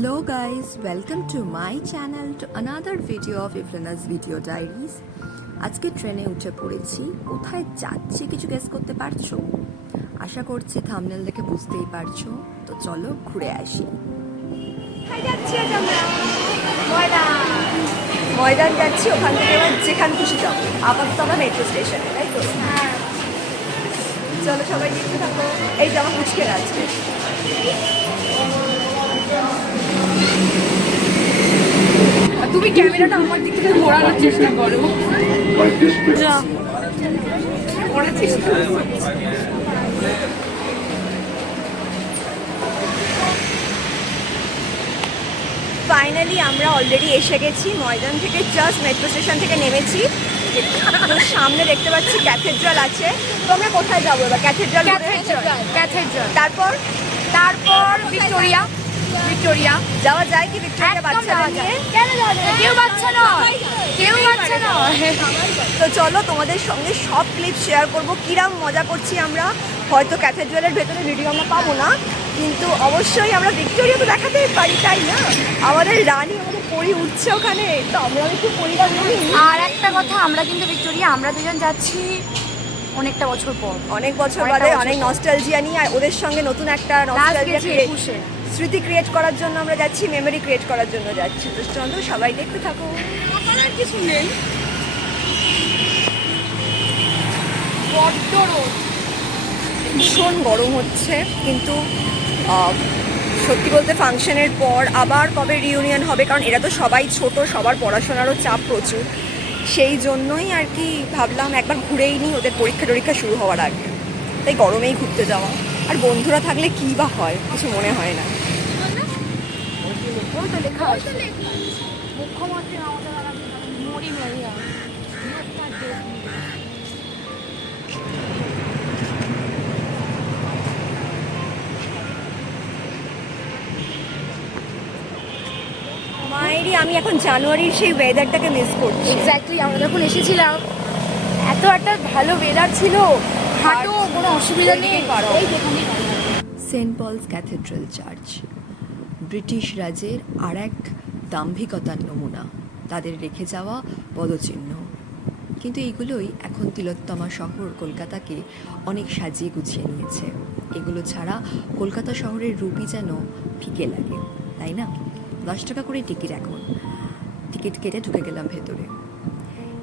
Hello guys, welcome to my channel to another video of Ifrana's Video Diaries. আজকে ট্রেনে উঠে পড়েছি। কোথায় যাচ্ছি কিছু গেস করতে পারছো? আশা করছি থাম্বনেল দেখে বুঝতেই পারছো। তো চলো ঘুরে আসি। কোথায় যাচ্ছি আজ আমরা? ময়দান যাচ্ছি, ওখান থেকে আবার যেখানে খুশি যাবো। আপাতত আমরা মেট্রো স্টেশনে, তাই তো? হ্যাঁ। চলো সবাই দেখতে থাকো। এই যে আমার পুচকেরা আছে। তুমি ক্যামেরাটা আমার দিক থেকে ঘোরানোর চেষ্টা করো। ফাইনালি আমরা অলরেডি এসে গেছি ময়দান থেকে, জাস্ট মেট্রো স্টেশন থেকে নেমেছি। তো সামনে দেখতে পাচ্ছি ক্যাথেড্রাল আছে। তো আমরা কোথায় যাবো এবার? ক্যাথেড্রাল, তারপর ভিক্টোরিয়া যাওয়া যায় কি? ভিক্টোরিয়া বাচ্চাদের নিয়ে কেউ বাচ্চা নয়। তো চলো তোমাদের সঙ্গে সব ক্লিপ শেয়ার করবো, কিরম মজা করছি আমরা। হয়তো ক্যাথেড্রালের ভেতরে ভিডিও আমরা পাবো না, কিন্তু অবশ্যই আমরা ভিক্টোরিয়া তো দেখাতেই পারি, তাই না? আমাদের রানী, আমাদের পরি উঠছে ওখানে, তো আমরা একটু পরিবার নিই। আর একটা কথা, আমরা কিন্তু ভিক্টোরিয়া আমরা দুজন যাচ্ছি অনেকটা বছর পর, অনেক বছর বাদে, অনেক নস্টালজিয়া নিয়ে, আর ওদের সঙ্গে নতুন একটা নস্টালজিয়া স্মৃতি ক্রিয়েট করার জন্য আমরা যাচ্ছি, মেমোরি ক্রিয়েট করার জন্য যাচ্ছি। তো চলো সবাই দেখতে থাকো। আর কিছু নেই, বড্ড রোদ, ভীষণ গরম হচ্ছে, কিন্তু সত্যি বলতে ফাংশনের পর আবার কবে রিউনিয়ন হবে, কারণ এরা তো সবাই ছোট, সবার পড়াশোনারও চাপ প্রচুর। সেই জন্যই আর কি ভাবলাম একবার ঘুরেই নিই ওদের পরীক্ষা শুরু হওয়ার আগে। তাই গরমেই ঘুরতে যাওয়া। আর বন্ধুরা থাকলে কী বা হয়, কিছু মনে হয় না। মুখ্যমন্ত্রী মরি মেরিয়া। মায়েরই আমি এখন জানুয়ারির সেই ওয়েদারটাকে মিস করছি। এক্স্যাক্টলি, আমরা যখন এসেছিলাম এত একটা ভালো ওয়েদার ছিল, হাঁটো কোনো অসুবিধা নেই। Saint Paul's cathedral church British রাজের আর এক দাম্ভিকতার নমুনা, তাদের রেখে যাওয়া পদচিহ্ন। কিন্তু এগুলোই এখন তিলোত্তমা শহর কলকাতাকে অনেক সাজিয়ে গুছিয়ে নিয়েছে। এগুলো ছাড়া কলকাতা শহরের রূপই যেন ফিকে লাগে, তাই না? 10 টাকা করে টিকিট এখন। টিকিট কেটে ঢুকে গেলাম ভেতরে।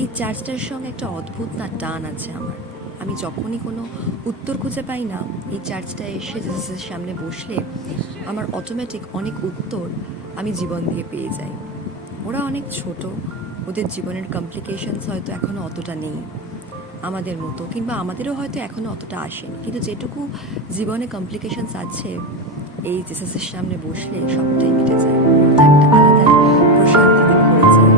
এই চার্চটার সঙ্গে একটা অদ্ভুত না টান আছে আমার। আমি যখনই কোনো উত্তর খুঁজে পাই না, এই চার্চটা এসে জিসাসের সামনে বসলে আমার অটোমেটিক অনেক উত্তর আমি জীবন দিয়ে পেয়ে যাই। ওরা অনেক ছোট, ওদের জীবনের কমপ্লিকেশনস হয়তো এখনও অতটা নেই আমাদের মতো, কিংবা আমাদেরও হয়তো এখনও অতটা আসেনি, কিন্তু যেটুকু জীবনে কমপ্লিকেশনস আছে, এই জিসাসের সামনে বসলে সবটাই মিটে যায়। ওটা একটা আলাদাই প্রশান্তিতে ভরে যায়।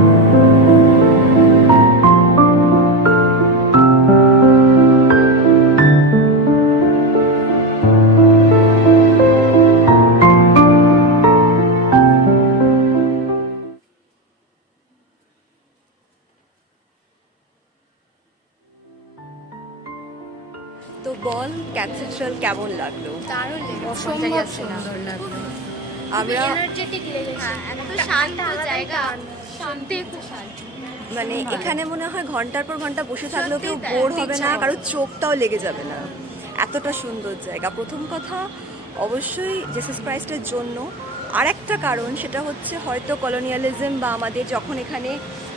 তো বল, ক্যাথেড্রাল কেমন লাগলো? দারুণ অসম্ভব সুন্দর লাগলো। আমরা এত শান্ত জায়গা, শান্তি, মানে এখানে মনে হয় ঘন্টার পর ঘন্টা বসে থাকলেও কেউ বোর হবে না, কারো চোখটাও লেগে যাবে না, এতটা সুন্দর জায়গা। প্রথম কথা অবশ্যই জেসাস ক্রাইস্টের জন্য। আর একটা কারণ, সেটা হচ্ছে হয়তো কলোনিয়ালিজম বা আমাদের যখন এখানে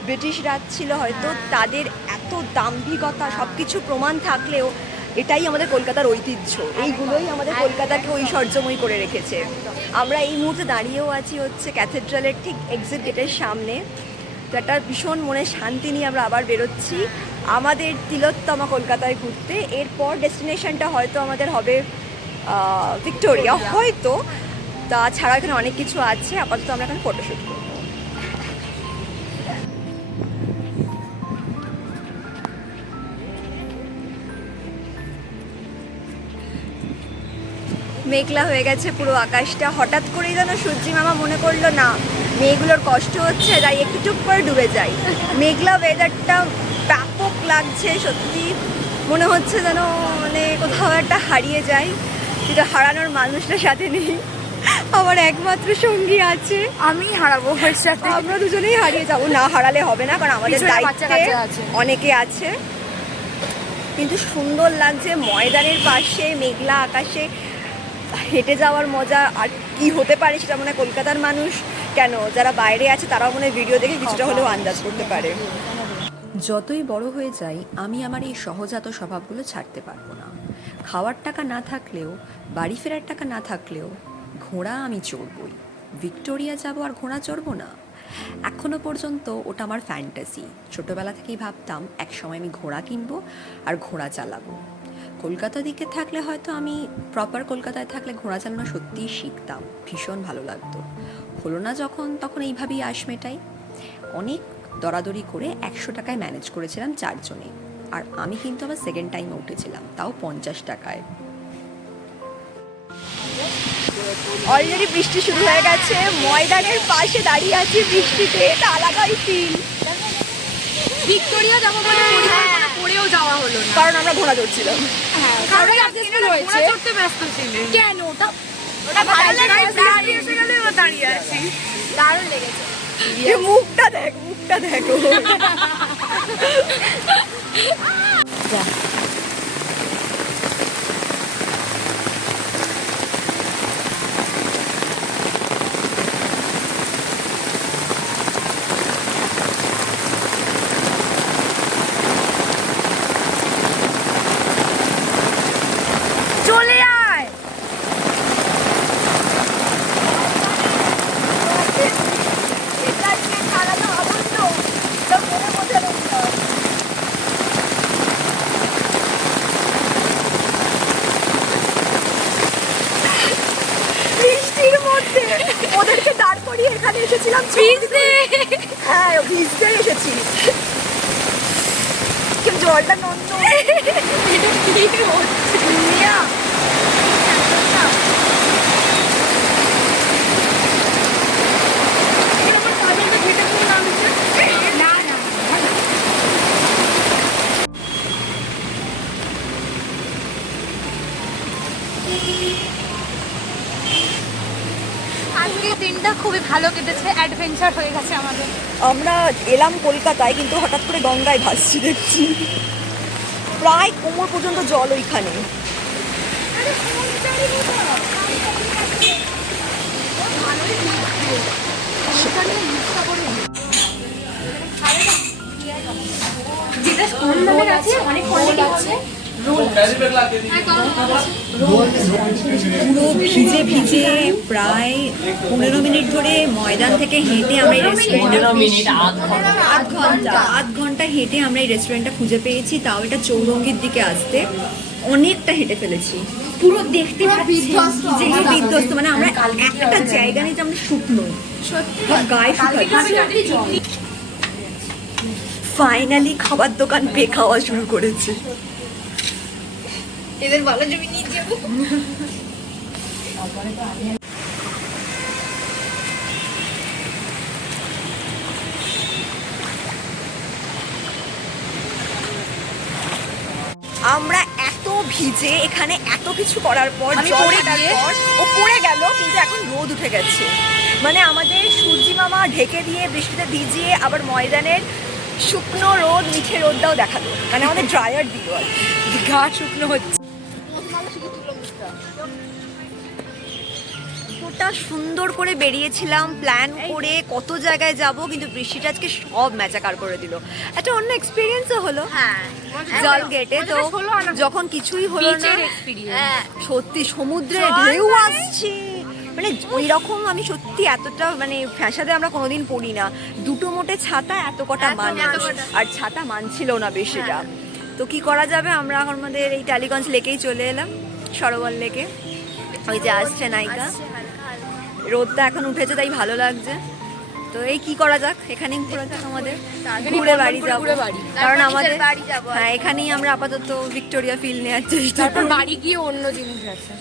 ব্রিটিশ রাজ ছিল, হয়তো তাদের এত দাম্ভিকতা সব কিছু প্রমাণ থাকলেও এটাই আমাদের কলকাতার ঐতিহ্য, এইগুলোই আমাদের কলকাতাকে ঐশ্বর্যময়ী করে রেখেছে। আমরা এই মুহূর্তে দাঁড়িয়েও আছি হচ্ছে ক্যাথেড্রালের ঠিক এক্সিট গেটের সামনে। তো একটা ভীষণ মনে শান্তি নিয়ে আমরা আবার বেরোচ্ছি আমাদের তিলোত্তমা কলকাতায় ঘুরতে। এরপর ডেস্টিনেশনটা হয়তো আমাদের হবে ভিক্টোরিয়া, হয়তো। তাছাড়া এখানে অনেক কিছু আছে। আপাতত আমরা এখানে ফটোশ্যুট করবো। মেঘলা হয়ে গেছে পুরো আকাশটা। হঠাৎ করেই যেন সূর্যি মামা মনে করলো না, মেয়েগুলোর কষ্ট হচ্ছে, তাই একটু টুক করে ডুবে যাই। মেঘলা ওয়েদারটা ব্যাপক লাগছে, সত্যি মনে হচ্ছে যেন মানে কোথাও একটা হারিয়ে যায়, যেটা হারানোর মানুষটার সাথে নেই। আমার একমাত্র সঙ্গী আছে, আমি হারাবো ওর সাথে। আমরা দুজনেই হারিয়ে যাব, না হারালে হবে না, কারণ আমাদের পিছনে বাচ্চা দায়িত্বে কাচ্চা আছে। অনেকে আছে। কিন্তু সুন্দর লাগছে ময়দানের পাশে মেঘলা আকাশে হেঁটে যাওয়ার মজা আর কি হতে পারে সেটা মনে হয় কলকাতার মানুষ কেন, যারা বাইরে আছে তারাও মনে হয় ভিডিও দেখে কিছুটা হলেও আন্দাজ করতে পারে। যতই বড় হয়ে যাই আমি আমার এই সহজাত স্বভাবগুলো ছাড়তে পারবো না। খাওয়ার টাকা না থাকলেও, বাড়ি ফেরার টাকা না থাকলেও ঘোড়া আমি চড়বই। ভিক্টোরিয়া যাব আর ঘোড়া চড়বো না? এখনো পর্যন্ত ওটা আমার ফ্যান্টাসি। ছোটবেলা থেকেই ভাবতাম এক সময় আমি ঘোড়া কিনবো আর ঘোড়া চালাবো। কলকাতা দিকে থাকলে হয়তো আমি প্রপার কলকাতায় থাকলে ঘোড়া চালানো সত্যিই শিখতাম, ভীষণ ভালো লাগতো। হলো না যখন, তখন এইভাবেই আশ মেটাই। অনেক দরাদরি করে 100 টাকায় ম্যানেজ করেছিলাম 4 জনে, আর আমি কিন্তু আবার সেকেন্ড টাইমে উঠেছিলাম, তাও 50 টাকায়। অলরেডি বৃষ্টি শুরু হয়ে গেছে, ময়দানের পাশে দাঁড়িয়ে আছি বৃষ্টিতে, এটা আলাদাই ফিল। ভিক্টোরিয়া যাবো বলে পরিকল্পনা করেও যাওয়া হলো না, কারণ আমরা ঘোড়া চড়ছিলাম। কারণ অ্যাডজাস্টমেন্ট হয়েছে। ঘোড়া চড়তে ব্যস্ত ছিলেন কেন? ওটা ভালো লাগে, দাঁড়িয়ে এসে গেলে ও দাঁড়িয়ে আছি। দারুণ লেগেছে। মুখটা দেখ, মুখটা দেখো। চলে আয়। বৃষ্টির মধ্যে ওদেরকে দাঁড় করিয়ে এখানে এসেছিলাম ভিজতে। হ্যাঁ, ভিজতে এসেছি, কিন্তু জলটা নন্দ। আজকের দিনটা খুবই ভালো কেটেছে, অ্যাডভেঞ্চার হয়ে গেছে আমাদের। আমরা এলাম কলকাতায়, কিন্তু হঠাৎ করে গঙ্গায় ভাসছি দেখছি, প্রায় কোমর পর্যন্ত জল ওইখানে। যেটা স্কুল নামের আছে, অনেক কলেজ আছে। পুরো ভিজে ভিজে প্রায় 15 মিনিট ধরে ময়দান থেকে হেঁটে আমরা এই আধ ঘন্টা হেঁটে আমরা এই রেস্টুরেন্টটা খুঁজে পেয়েছি, তাও এটা চৌরঙ্গির দিকে আসতে অনেকটা হেঁটে ফেলেছি। পুরো দেখতে বিধ্বস্ত, মানে আমরা একটা জায়গা নিয়ে আমরা শুকনো, গায়ে শুকাচ্ছি। ফাইনালি খাবার দোকান পে খাওয়া শুরু করেছে। এদের ভালো জমি নিয়ে যাবো। আমরা এত ভিজে এখানে এত কিছু করার পর আমি জল পড়ে কাটার গিয়ে- পর ও পড়ে গেল, কিন্তু এখন রোদ উঠে গেছে। মানে আমাদের সূর্যি মামা ঢেকে দিয়ে বৃষ্টিতে ভিজিয়ে আবার ময়দানের শুকনো রোদ, মিঠে রোদটাও দেখালো, মানে আমাদের ড্রায়ার দিল আর কি। গা শুকনো হচ্ছে। ওটা সুন্দর করে বেরিয়েছিলাম প্ল্যান করে কত জায়গায় যাব, কিন্তু বৃষ্টিটা আজকে সব ম্যাচাকার করে দিল। একটা অন্য এক্সপিরিয়েন্সও হলো জল গেটে, তো যখন কিছুই হলো না, সত্যি সমুদ্রে ঢেউ আসছে, মানে ওই রকম আমি সত্যি এতটা মানে ফ্যাসাদে আমরা কোনোদিন পড়ি না। দুটো মোটে ছাতা, এত কটা মানুষ, আর ছাতা মানছিল না বেশিটা। তো কি করা যাবে, আমরা এখন আমাদের এই টালিগঞ্জ লেকেই চলে এলাম, সরোবর লেকে। ওই যে আসছে নায়িকা, রোদটা এখন উঠেছে তাই ভালো লাগছে। তো এই কি করা যাক, এখানেই ঘোরা যাক, আমাদের ঘুরে বাড়ি যাবো, কারণ আমাদের হ্যাঁ এখানেই আমরা আপাতত ভিক্টোরিয়া ফিল নেওয়ার চেষ্টা তারপর করব। বাড়ি গিয়ে অন্য জিনিস আছে।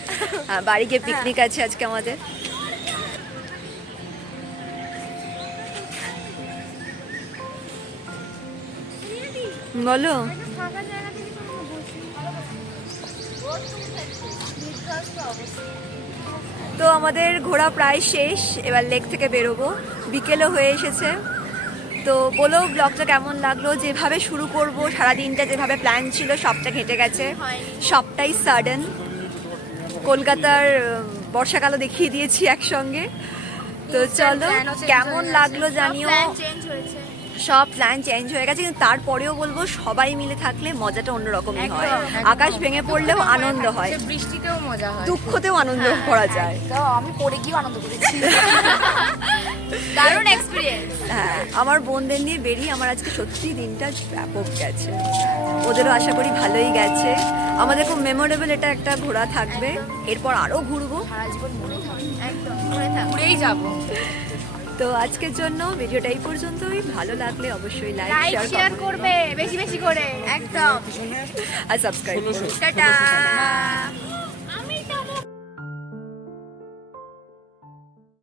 হ্যাঁ, বাড়ি গিয়ে পিকনিক আছে আজকে আমাদের। বলো, তো আমাদের ঘোরা প্রায় শেষ, এবার লেক থেকে বেরোবো, বিকেলও হয়ে এসেছে। তো বলো ব্লগটা কেমন লাগলো, যেভাবে শুরু করব সারাদিনটা যেভাবে প্ল্যান ছিল সবটা ঘেটে গেছে, সবটাই সাডেন। কলকাতার বর্ষাকালও দেখিয়ে দিয়েছি একসঙ্গে। তো চলো কেমন লাগলো জানিও, সব প্ল্যান চেঞ্জ হয়ে গেছে, কিন্তু তারপরেও বলবো সবাই মিলে থাকলে মজাটা অন্যরকমই হয়। আকাশ ভেঙে পড়লেও আনন্দ হয়, বৃষ্টিতেও মজা হয়, দুঃখতেও আনন্দ করা যায়। তো আমি পড়ে গিয়ে আনন্দ করেছি। দারুণ এক্সপিরিয়েন্স। হ্যাঁ, আমার বোনদের নিয়ে বেরিয়ে আমার আজকে সত্যি দিনটা ব্যাপক গেছে, ওদেরও আশা করি ভালোই গেছে। আমাদের খুব মেমোরেবল এটা একটা ঘোরা থাকবে, এরপর আরও ঘুরবো, সারা জীবন মনে থাকবে, একদম ঘুরেই যাবো। তো আজকের জন্য ভিডিওটা এই পর্যন্তই। ভালো লাগলে অবশ্যই লাইক শেয়ার করবে বেশি বেশি করে, একদম। আর সাবস্ক্রাইব করো। টাটা।